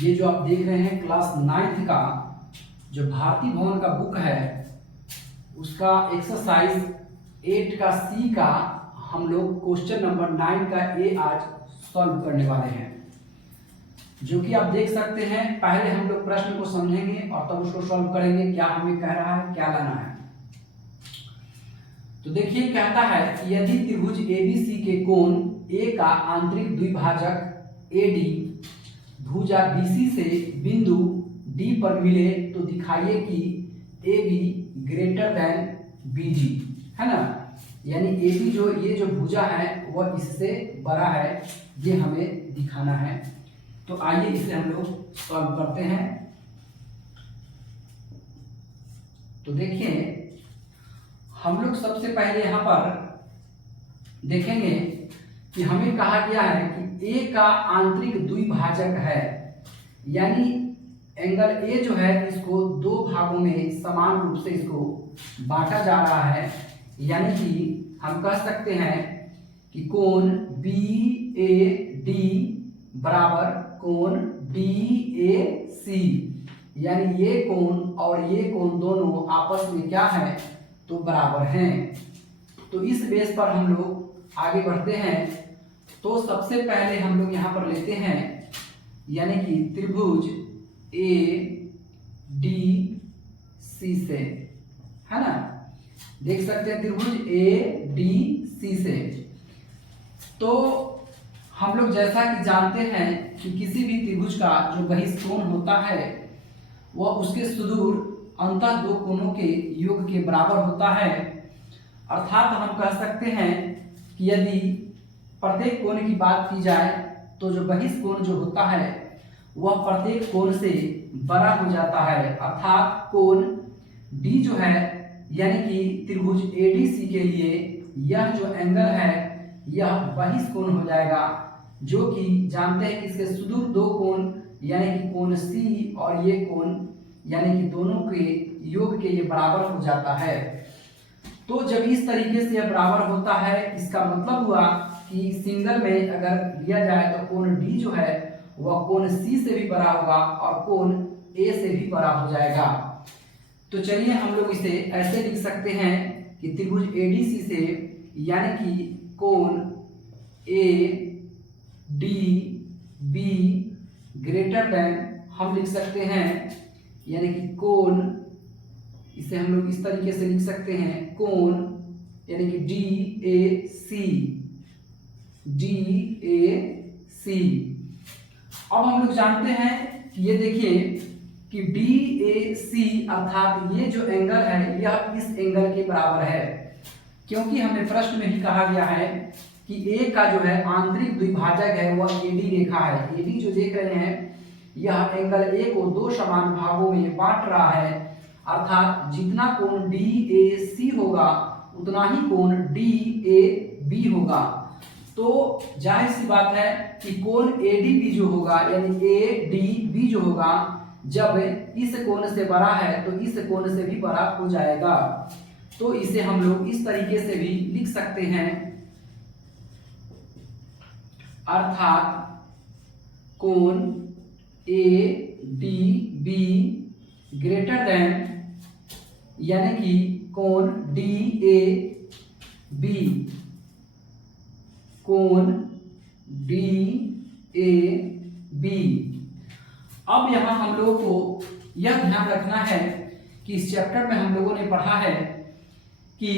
ये जो आप देख रहे हैं क्लास 9th का जो भारती भवन का बुक है उसका एक्सरसाइज 8 का सी का हम लोग क्वेश्चन नंबर 9 का ए आज सॉल्व करने वाले हैं, जो कि आप देख सकते हैं। पहले हम लोग प्रश्न को समझेंगे और तब उसको सॉल्व करेंगे, क्या हमें कह रहा है, क्या लाना है। तो देखिए, कहता है कि यदि त्रिभुज एबीसी के कोण ए का आंतरिक द्विभाजक एडी भुजा बीसी से बिंदु डी पर मिले तो दिखाइए कि AB ग्रेटर देन BG, है ना। यानी AB ये जो भुजा है वह इससे बड़ा है, ये हमें दिखाना है। तो आइए इसे हम लोग सॉल्व करते हैं। तो देखिए, हम लोग सबसे पहले यहाँ पर देखेंगे कि हमें कहा गया है कि A का आंतरिक द्विभाजक है, यानी एंगल A जो है इसको दो भागों में समान रूप से इसको बांटा जा रहा है। यानी कि हम कह सकते हैं कि कोण BAD बराबर कोण DAC, यानी ये कोण और ये कोण दोनों आपस में क्या है, तो बराबर हैं। तो इस बेस पर हम लोग आगे बढ़ते हैं। तो सबसे पहले हम लोग यहाँ पर लेते हैं, यानी कि त्रिभुज ADC से, है ना। देख सकते हैं त्रिभुज ADC से। तो हम लोग जैसा कि जानते हैं कि किसी भी त्रिभुज का जो बहिष्कोण होता है वह उसके सुदूर अंतः दो कोणों के योग के बराबर होता है। अर्थात हम कह सकते हैं कि यदि प्रत्येक कोण की बात की जाए तो जो बहिष्कोण जो होता है वह प्रत्येक कोण से बड़ा हो जाता है। अर्थात कोण D जो है, यानी कि त्रिभुज ADC के लिए यह जो एंगल है यह बहिष्कोण हो जाएगा, जो कि जानते हैं कि इसके सुदूर दो कोण यानी कि कोण C और ये कोण यानी कि दोनों के योग के ये बराबर हो जाता है। तो जब इस तरीके से यह बराबर होता है, इसका मतलब हुआ कि सिंगल में अगर लिया जाए तो कोण D जो है वह कोण C से भी बड़ा होगा और कोण A से भी बड़ा हो जाएगा। तो चलिए हम लोग इसे ऐसे लिख सकते हैं कि त्रिभुज ADC से, यानी कि कोण ADB ग्रेटर देन, हम लिख सकते हैं यानी कि कोण, इसे हम लोग इस तरीके से लिख सकते हैं कोण यानी कि DAC। अब हम लोग जानते हैं कि ये देखिए कि DAC अर्थात ये जो एंगल है यह इस एंगल के बराबर है, क्योंकि हमें प्रश्न में ही कहा गया है कि A का जो है आंतरिक द्विभाजक है वह AD रेखा है। AD जो देख रहे हैं यह एंगल A को दो समान भागों में बांट रहा है। अर्थात जितना कोण DAC होगा उतना ही कोण DAB होगा। तो जाहिर सी बात है कि कोण ADB जो होगा यानी ADB जो होगा जब इस कोण से बड़ा है तो इस कोण से भी बड़ा हो जाएगा। तो इसे हम लोग इस तरीके से भी लिख सकते हैं, अर्थात कोण ADB ग्रेटर देन, यानी कि कोण DAB, कोण DAB। अब यहाँ हम लोगों को यह ध्यान रखना है कि इस चैप्टर में हम लोगों ने पढ़ा है कि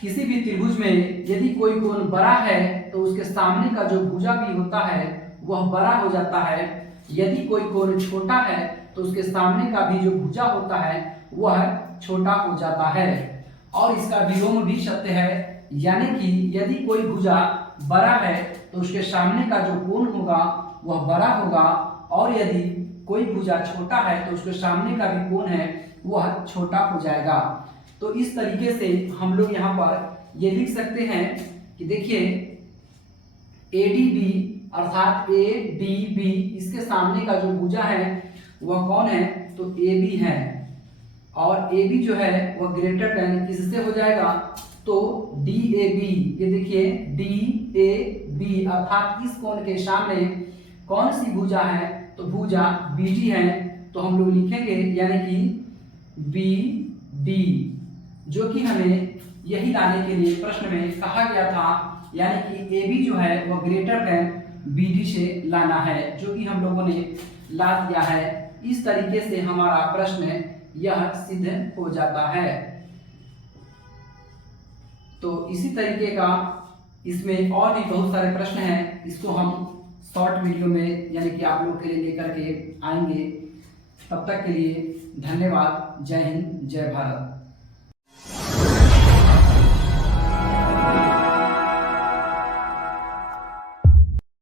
किसी भी त्रिभुज में यदि कोई कोण बड़ा है तो उसके सामने का जो भुजा भी होता है वह बड़ा हो जाता है। यदि कोई कोण छोटा है तो उसके सामने का भी जो भुजा होता है वह छोटा हो जाता है। और इसका विलोम भी सत्य है, यानी कि यदि कोई भुजा बड़ा है तो उसके सामने का जो कोण होगा वह बड़ा होगा, और यदि कोई भुजा छोटा है तो उसके सामने का भी कोण है वह छोटा हो जाएगा। तो इस तरीके से हम लोग यहाँ पर ये लिख सकते हैं कि देखिए ADB अर्थात ADB, इसके सामने का जो भुजा है वह कौन है, तो AB है, और AB जो है वह ग्रेटर देन किससे हो जाएगा, तो DAB। ये देखिए DAB अर्थात इस कोण के सामने कौन सी भुजा है, तो भुजा BD है, तो हम लोग लिखेंगे यानी कि BD, जो कि हमें यही लाने के लिए प्रश्न में कहा गया था, यानी कि AB जो है वह ग्रेटर देन BD से लाना है, जो कि हम लोगों ने ला दिया है। इस तरीके से हमारा प्रश्न यह सिद्ध हो जाता है। तो इसी तरीके का इसमें और भी बहुत सारे प्रश्न हैं, इसको हम शॉर्ट वीडियो में यानी कि आप लोग के लिए लेकर के आएंगे। तब तक के लिए धन्यवाद। जय हिंद, जय भारत।